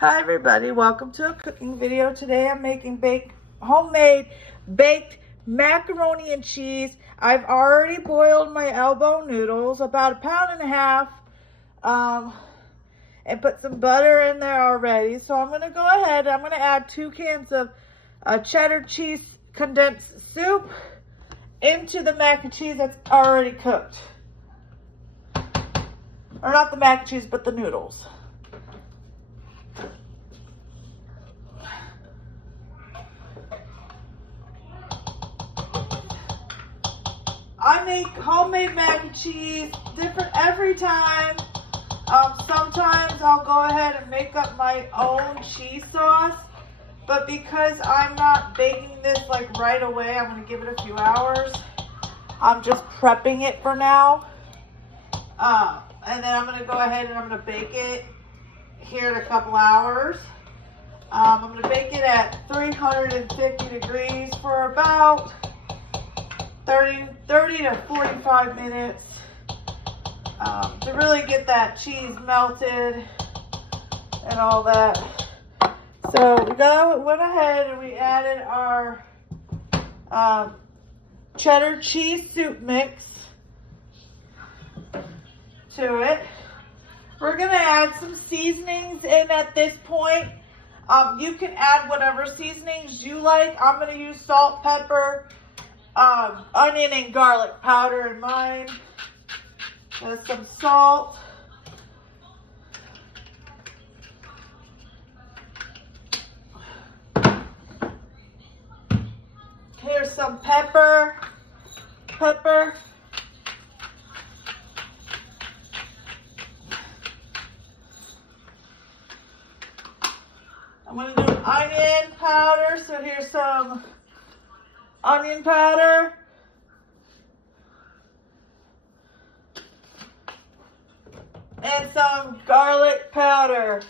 Hi everybody, welcome to a cooking video. Today I'm making homemade baked macaroni and cheese. I've already boiled my elbow noodles, about 1.5 pounds, and put some butter in there already. So I'm going to go ahead, I'm going to add 2 cans of cheddar cheese condensed soup into the mac and cheese that's already cooked. Or not the mac and cheese, but the noodles. I make homemade mac and cheese different every time. Sometimes I'll go ahead and make up my own cheese sauce, but because I'm not baking this like right away, I'm going to give it a few hours. I'm just prepping it for now. And then I'm going to go ahead and I'm going to bake it here in a couple hours. I'm going to bake it at 350 degrees for about 30 to 45 minutes to really get that cheese melted and all that. So we went ahead and we added our cheddar cheese soup mix to it. We're going to add some seasonings in at this point. You can add whatever seasonings you like. I'm going to use salt, pepper, onion and garlic powder in mine. Some salt. Here's some pepper. I'm going to do onion powder, so here's some onion powder. And some garlic powder.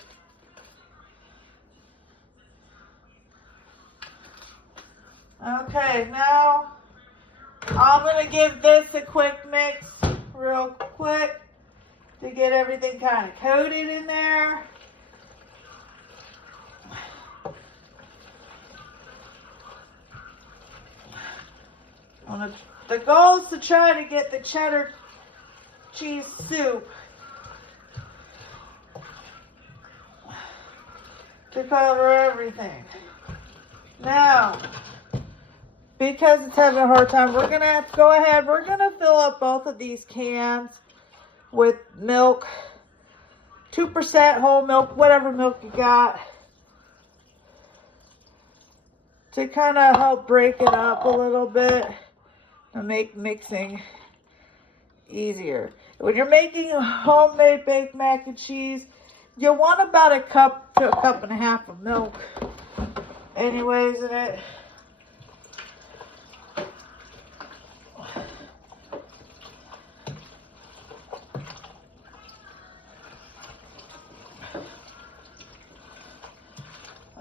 Okay, now I'm going to give this a quick mix real quick to get everything kind of coated in there. The goal is to try to get the cheddar cheese soup to cover everything. Now, because it's having a hard time, we're going to have to go ahead. We're going to fill up both of these cans with milk, 2% whole milk, whatever milk you got, to kind of help break it up a little bit and make mixing easier. When you're making a homemade baked mac and cheese, you want about 1 cup to 1.5 cups of milk anyways in it.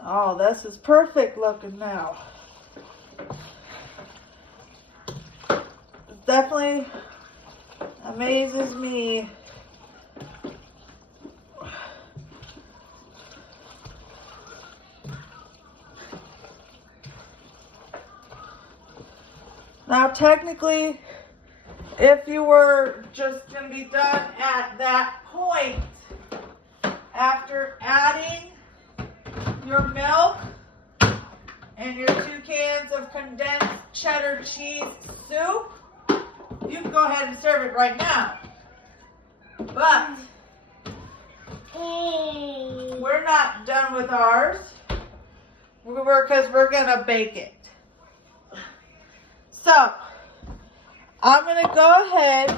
Oh, this is perfect looking now. It definitely amazes me. Now, technically, if you were just going to be done at that point, after adding your milk and your 2 cans of condensed cheddar cheese soup, you can go ahead and serve it right now. But we're not done with ours because we're going to bake it. So, I'm going to go ahead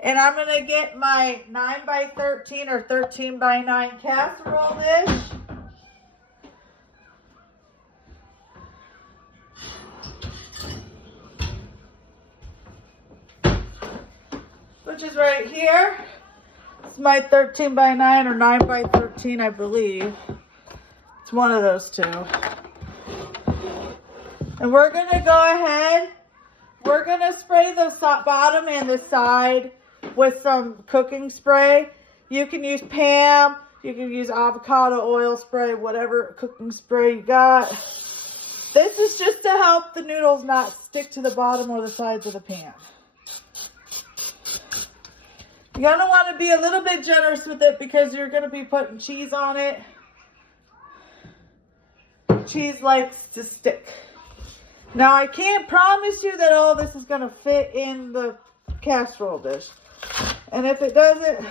and I'm going to get my 9x13 or 13x9 casserole dish. Which is right here. It's my 13x9 or 9x13, I believe. It's one of those two. And we're going to go ahead, we're going to spray the bottom and the side with some cooking spray. You can use Pam, You can use avocado oil spray, whatever cooking spray you got. This is just to help the noodles not stick to the bottom or the sides of the pan. You're going to want to be a little bit generous with it because you're going to be putting cheese on it. Cheese likes to stick. Now, I can't promise you that all this is going to fit in the casserole dish. And if it doesn't,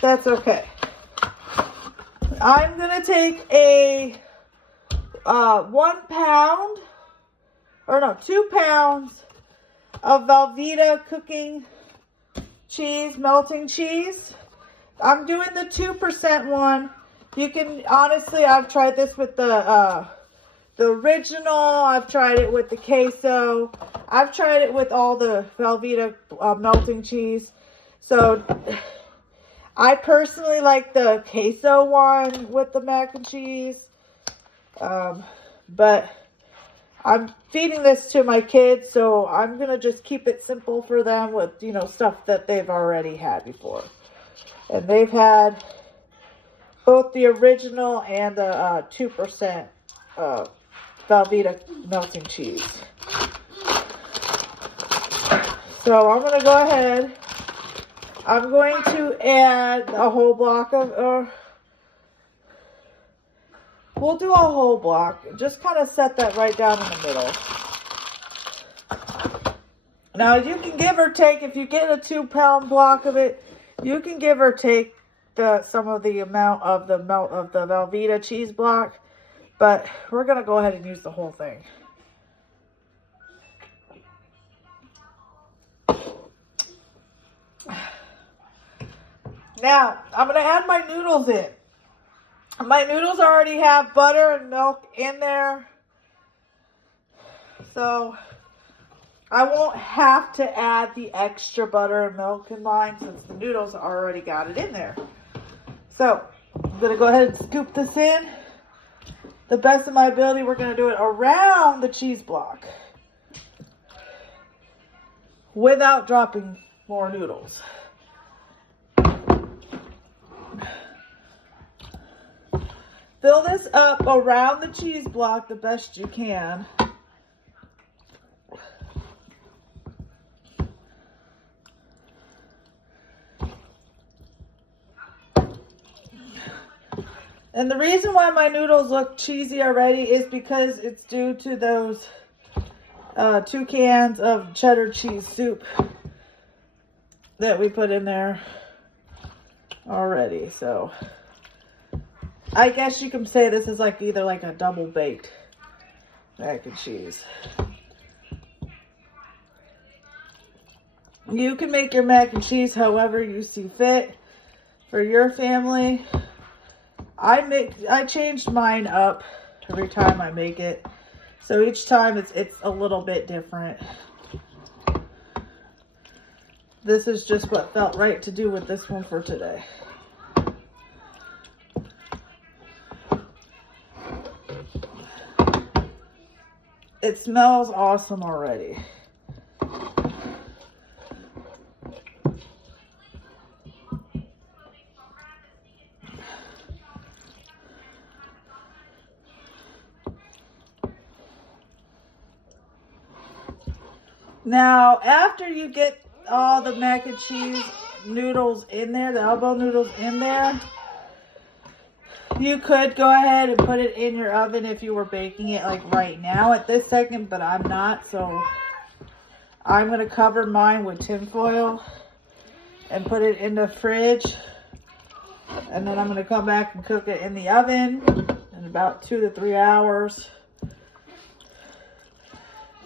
that's okay. I'm going to take a 2 pounds of Velveeta cooking cheese, melting cheese. I'm doing the 2% one. You can, honestly, I've tried this with the original. I've tried it with the queso. I've tried it with all the Velveeta melting cheese. So, I personally like the queso one with the mac and cheese. But I'm feeding this to my kids, so I'm going to just keep it simple for them with, you know, stuff that they've already had before. And they've had both the original and the 2% Velveeta melting cheese. So I'm going to go ahead. I'm going to add a whole block of, we'll do a whole block. Just kind of set that right down in the middle. Now you can give or take, if you get a 2-pound block of it, you can give or take some of the amount of the Velveeta cheese block, but we're going to go ahead and use the whole thing. Now, I'm going to add my noodles in. My noodles already have butter and milk in there, so I won't have to add the extra butter and milk in mine since the noodles already got it in there. So, I'm going to go ahead and scoop this in. The best of my ability, we're going to do it around the cheese block without dropping more noodles. Fill this up around the cheese block the best you can. And the reason why my noodles look cheesy already is because it's due to those 2 cans of cheddar cheese soup that we put in there already. So I guess you can say this is like either like a double baked mac and cheese. You can make your mac and cheese however you see fit for your family. I changed mine up every time I make it. So each time it's a little bit different. This is just what felt right to do with this one for today. It smells awesome already. Now, after you get all the mac and cheese noodles in there, the elbow noodles in there, you could go ahead and put it in your oven if you were baking it like right now at this second, but I'm not, so I'm going to cover mine with tin foil and put it in the fridge, and then I'm going to come back and cook it in the oven in about 2 to 3 hours.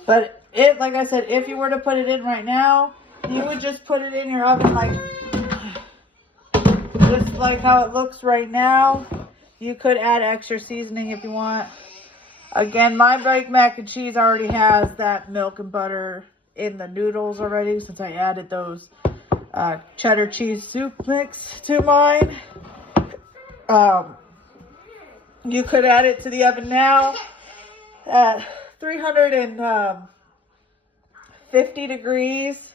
But like I said, if you were to put it in right now, you would just put it in your oven just like how it looks right now. You could add extra seasoning if you want. Again, my baked mac and cheese already has that milk and butter in the noodles already since I added those cheddar cheese soup mix to mine. You could add it to the oven now at 350 degrees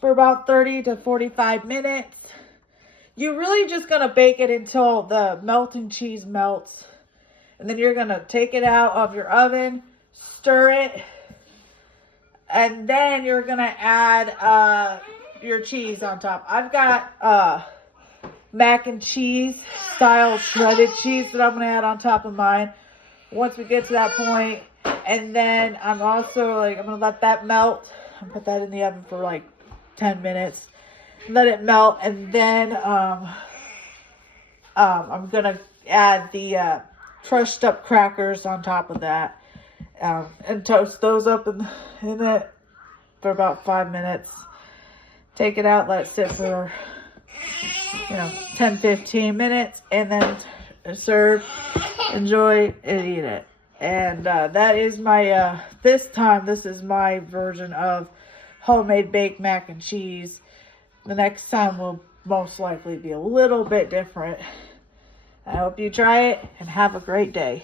for about 30 to 45 minutes. You're really just going to bake it until the melting cheese melts. And then you're going to take it out of your oven, stir it, and then you're going to add your cheese on top. I've got mac and cheese style shredded cheese that I'm going to add on top of mine once we get to that point. And then I'm also I'm going to let that melt and put that in the oven for like 10 minutes. Let it melt, and then I'm going to add the crushed up crackers on top of that, and toast those up in it for about 5 minutes. Take it out, let it sit for 10-15 minutes, and then serve, enjoy, and eat it. And that is my this is my version of homemade baked mac and cheese. The next time will most likely be a little bit different. I hope you try it and have a great day.